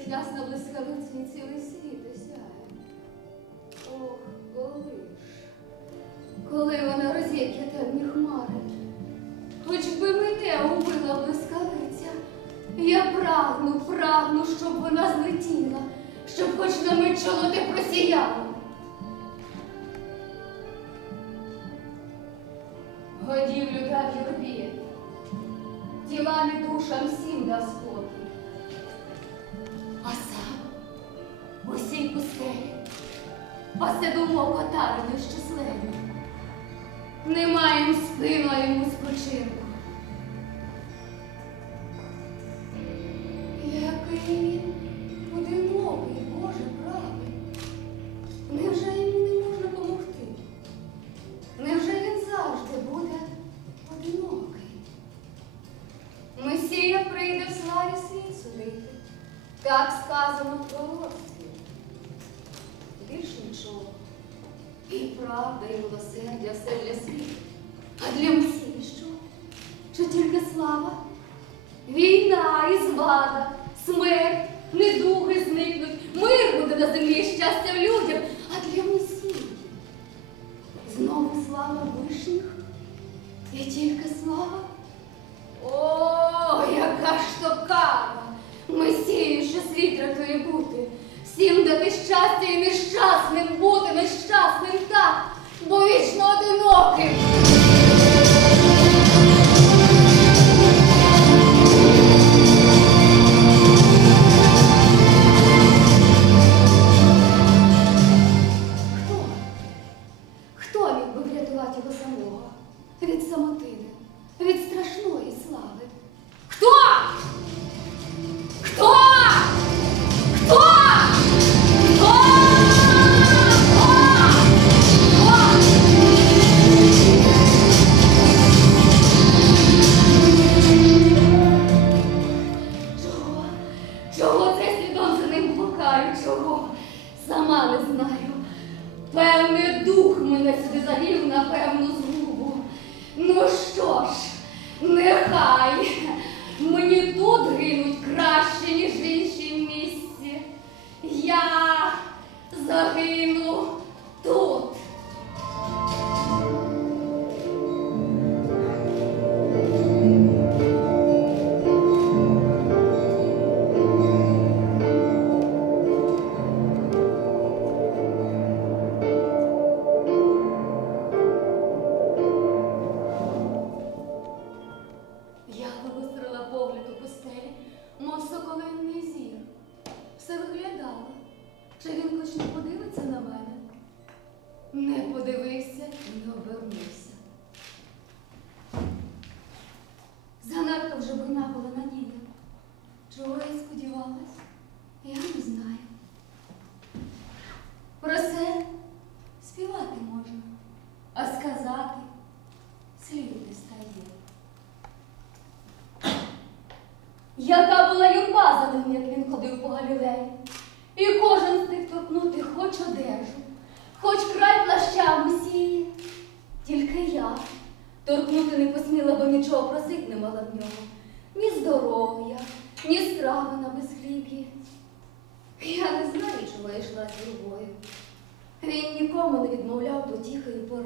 Горить ясна блискавиць і цілий світ осяє. Ох, коли ж, коли вона розіб'є темні хмари, хоч би ми те убила блискавиця, я прагну, прагну, щоб вона злетіла, щоб хоч на мить чолоти просіяла. Годів люда в юрбі, тілами душам сім дасть. а сидимо котарою щасливі. Не маємо спину, а йому спочинку.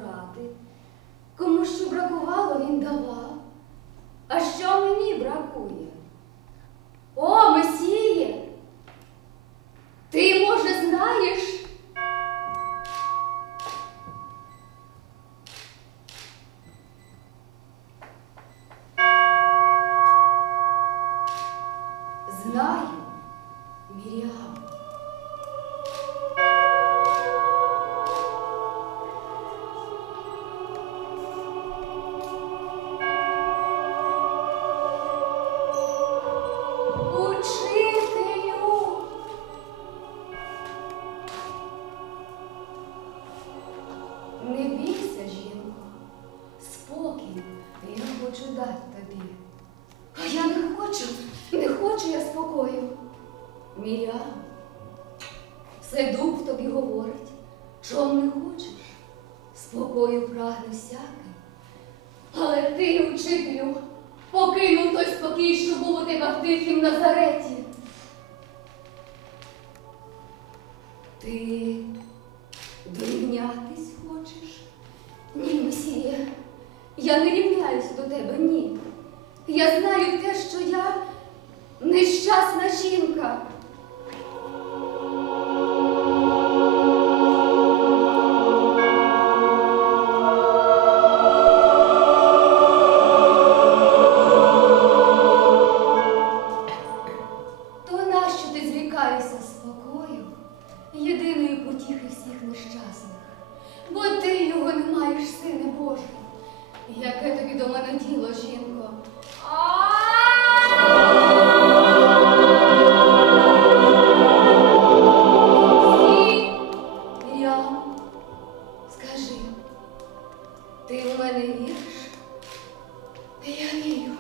Поради. Кому що бракувало, він давав. Тихім Ти дорівнятись хочеш? Ні, Месія, я не рівняюсь до тебе, ні. Я знаю те, що я нещасна жінка. Скажи, ти у мене віриш? Я вірю,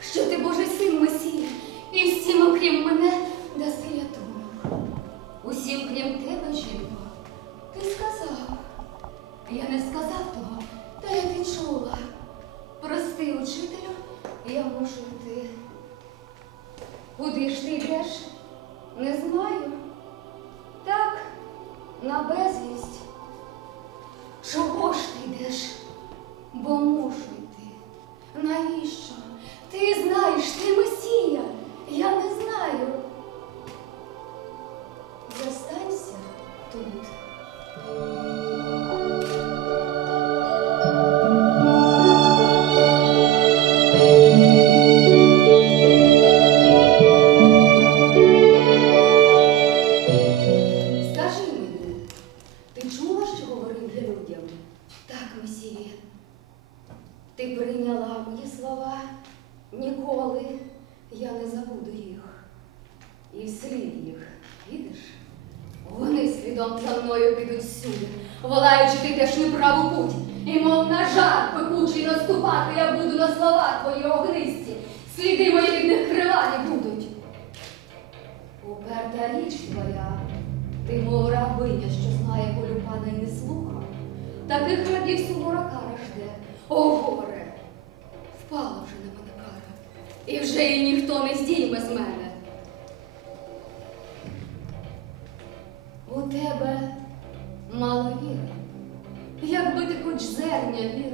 що ти Божий син Месія, і всім, окрім мене, даси рятунок. Усім, крім тебе, жінко, ти сказав. Я не сказав того, та я відчула. Прости, учителю, я мушу йти. Куди ж ти йдеш? Не знаю. На безвість. Чого ж ти йдеш? Бо мушу йти. Навіщо? Ти знаєш, ти Месія. Я не знаю. Застанься тут. Хоч зерня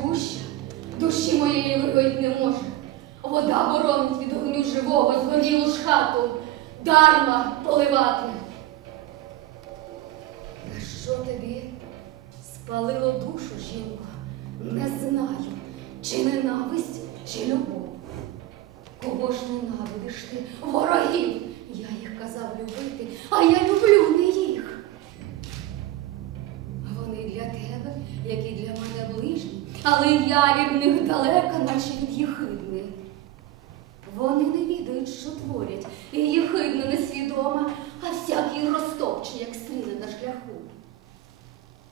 живуща, душі моєї вигоїть не може. Вода боронить від огню живого, згорілу ж хату, дарма поливати. Та що тобі спалило душу, жінко? Не знаю, чи ненависть, чи любов. Кого ж ненавидиш ти? Ворогів! Я їх казав любити, а я люблю не їх. Вони для тебе, як і для мене ближні, але я від них далека, наче від єхидни. Вони не відають, що творять, і єхидна несвідома, а всякий розтопче, як стріли на шляху.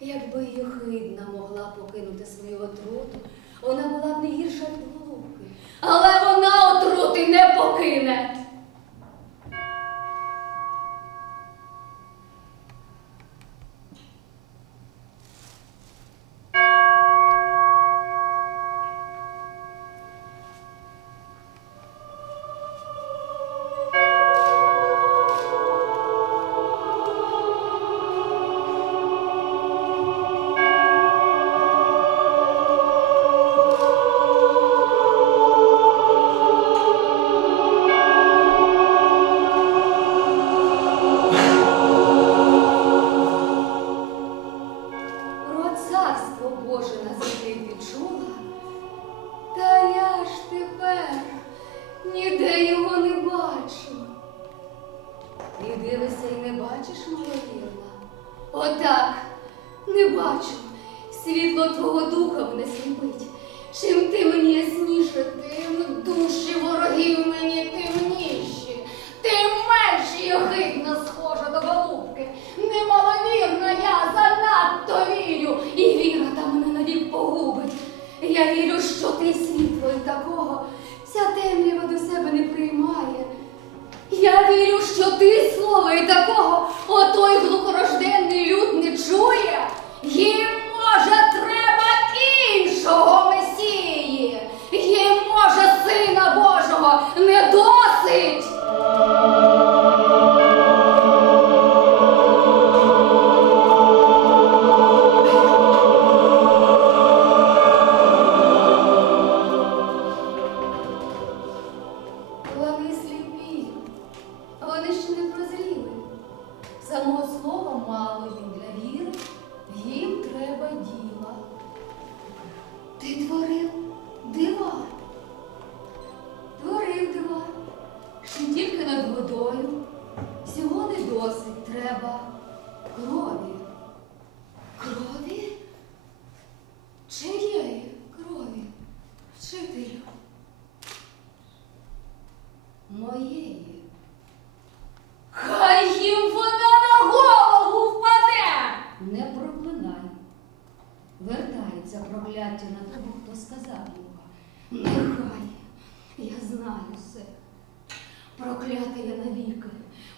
Якби єхидна могла покинути свою отруту, вона була б не гірша від головки, Але вона отрути бачиш, маловірна. Отак не бачу. Світло твого духа мене сліпить. Чим ти мені ясніше, тим душі ворогів мені темніші, тим менш єгидно схожа до голубки. Немаловірна я занадто вірю, і віра та мене навік погубить. Я вірю, що ти світло і такого ця темрява до себе не приймає. Я вірю, що ти слово і такого отой глухорожденний люд не чує. Їм може треба іншого месії. Їм може сина Божого не досить. Проклята я навіки,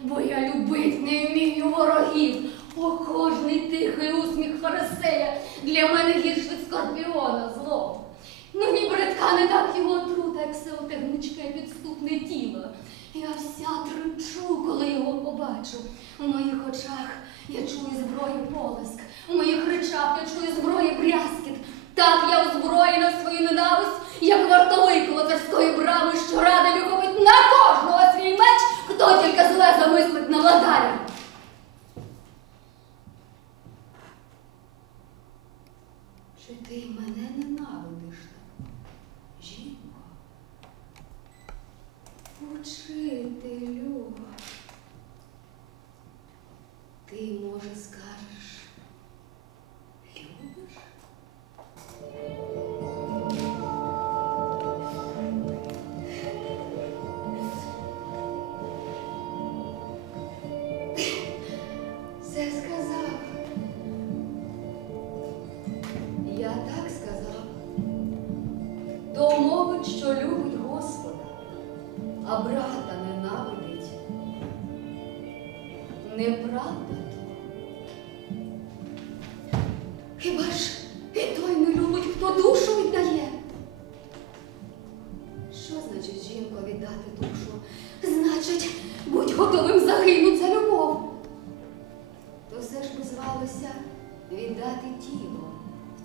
бо я любить не вмію ворогів. О, кожний тихий усміх фарисея для мене гірш від скорпіона зло. Ну ні бридка не так його отрута, як все оте гнучке підступне тіло. Я вся тремчу, коли його побачу. У моїх очах я чую зброї полиск, у моїх речах я чую зброї брязкіт. Так я озброєна в свою ненависть, як вартовий коло царської брами, що рада вихопить на кожного свій меч, хто тільки зле замислить на владаря. Чи ти мене ненавидиш жінко? Учителю,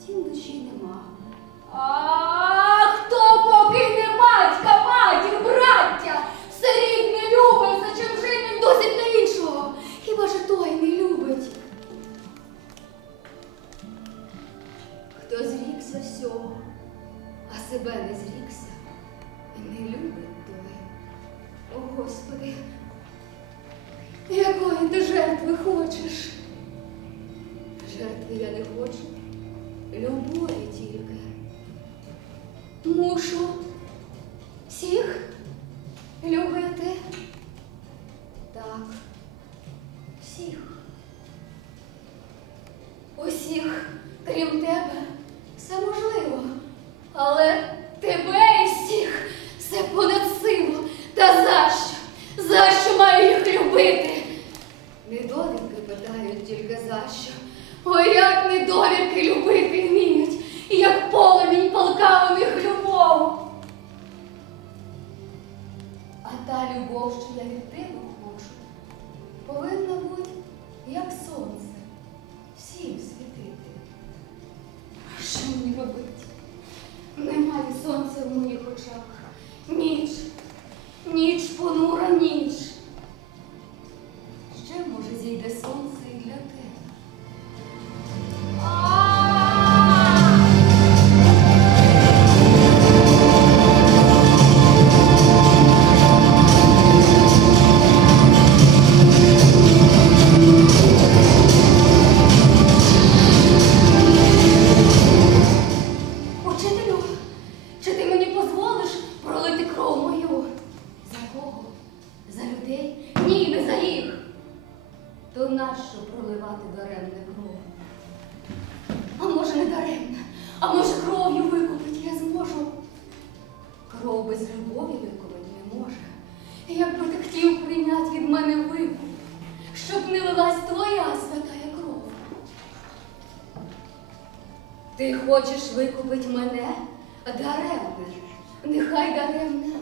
Втім, душі нема. А Ведь мене даремне, нехай даремне,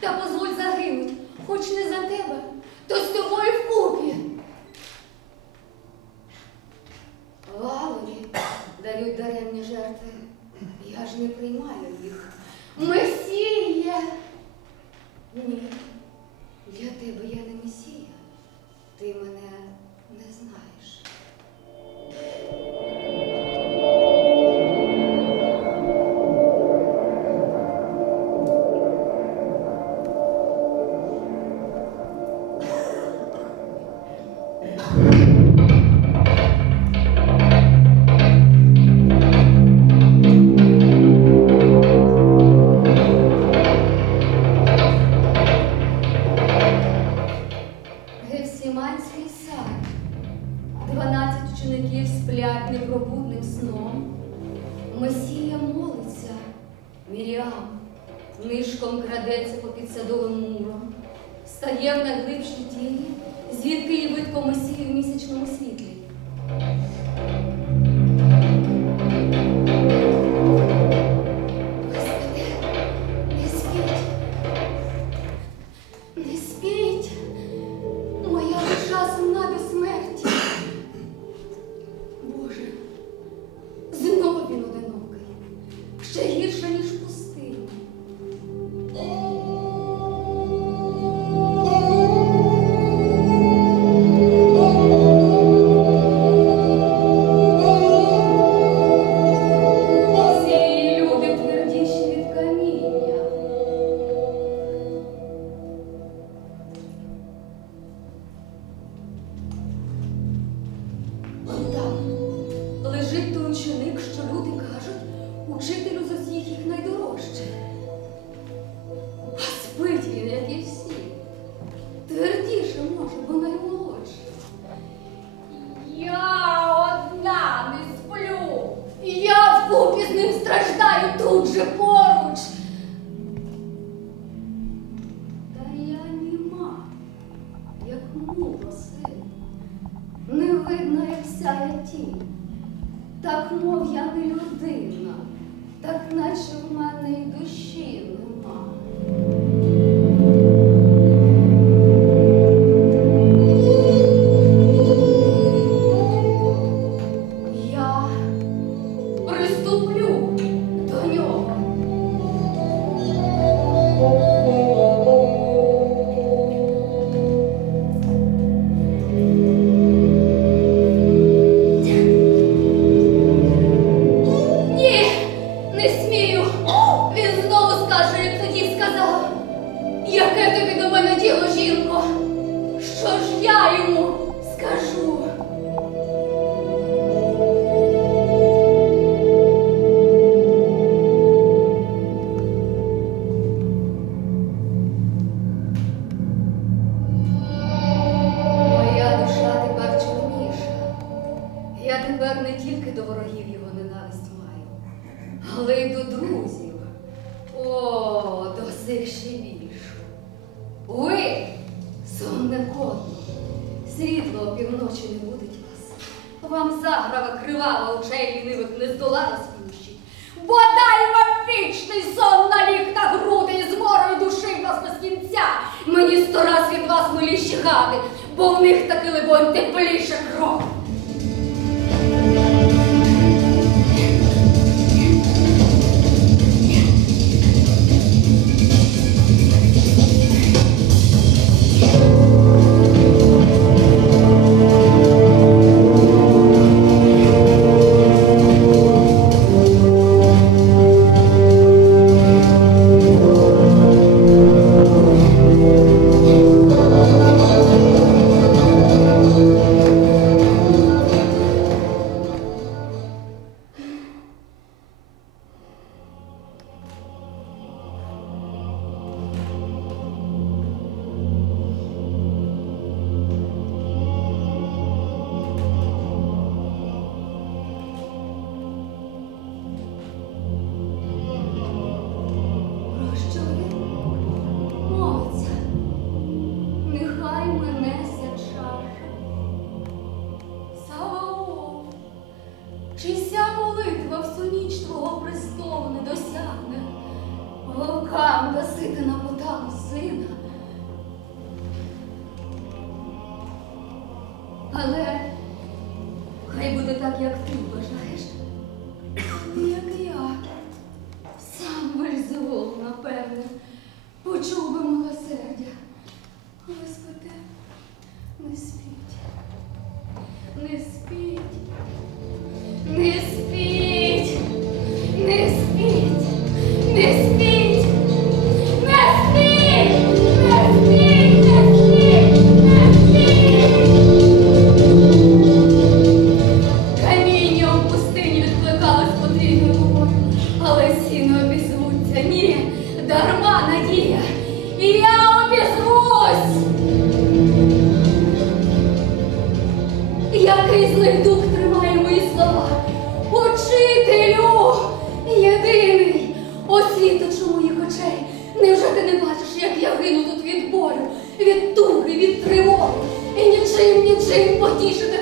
та позволь загинуть, хоч не за тебе, то з тобою вкупі. Валові дають даремні жертви. Я ж не приймаю їх. Ми нишком крадеться попід садовим муром, стає в найглибші тіні, звідки і видко месію в місячному світлі. ученик, що люди кажуть, учителю з усіх їх найду. очі не будить вас. Вам заграва кривава очей лінивих не здола розплющить. Бодай вам вічний сон на ліг та груди і зморою душив вас без кінця. Мені сто раз від вас миліші гати, бо в них таки либонь тепліше кров. Хай буде так, як ти вважаєш. світочу моїх очей. Невже ти не бачиш, як я гину тут від болю, від туги, від тривоги і нічим, нічим потішити?